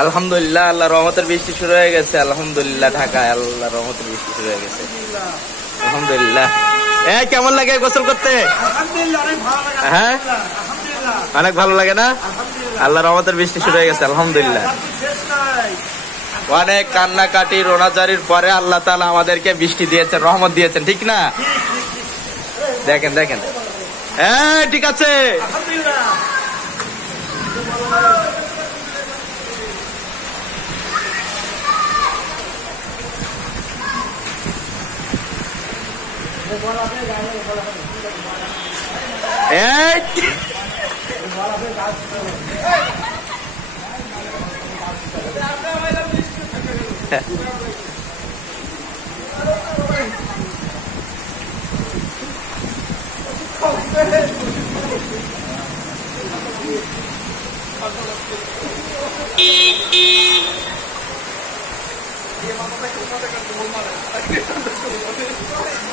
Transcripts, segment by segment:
আলহামদুলিল্লাহ, আল্লাহ রহমতের বৃষ্টি শুরু হয়ে গেছে। আলহামদুলিল্লাহ, ঢাকায় আল্লাহ রহমতের বৃষ্টি শুরু হয়ে গেছে। আলহামদুলিল্লাহ। কেমন লাগে গোসল করতে? হ্যাঁ, অনেক ভালো লাগে না? আল্লাহ রহমতের বৃষ্টি শুরু হয়ে গেছে। আলহামদুলিল্লাহ। অনেক কান্নাকাটি রোনাজারির পরে আল্লাহ তাআলা আমাদেরকে বৃষ্টি দিয়েছেন, রহমত দিয়েছেন, ঠিক না? দেখেন দেখেন, ঠিক আছে।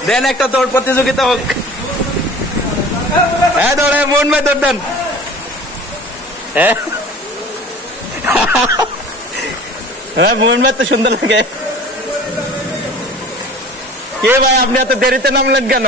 দেন একটা দৌড় প্রতিযোগিতা হোক। দৌড়ে মন ভাই দৌড় দেন। মন ভাই তো সুন্দর লাগে। কে ভাই, আপনি এত দেরিতে নামলেন কেন?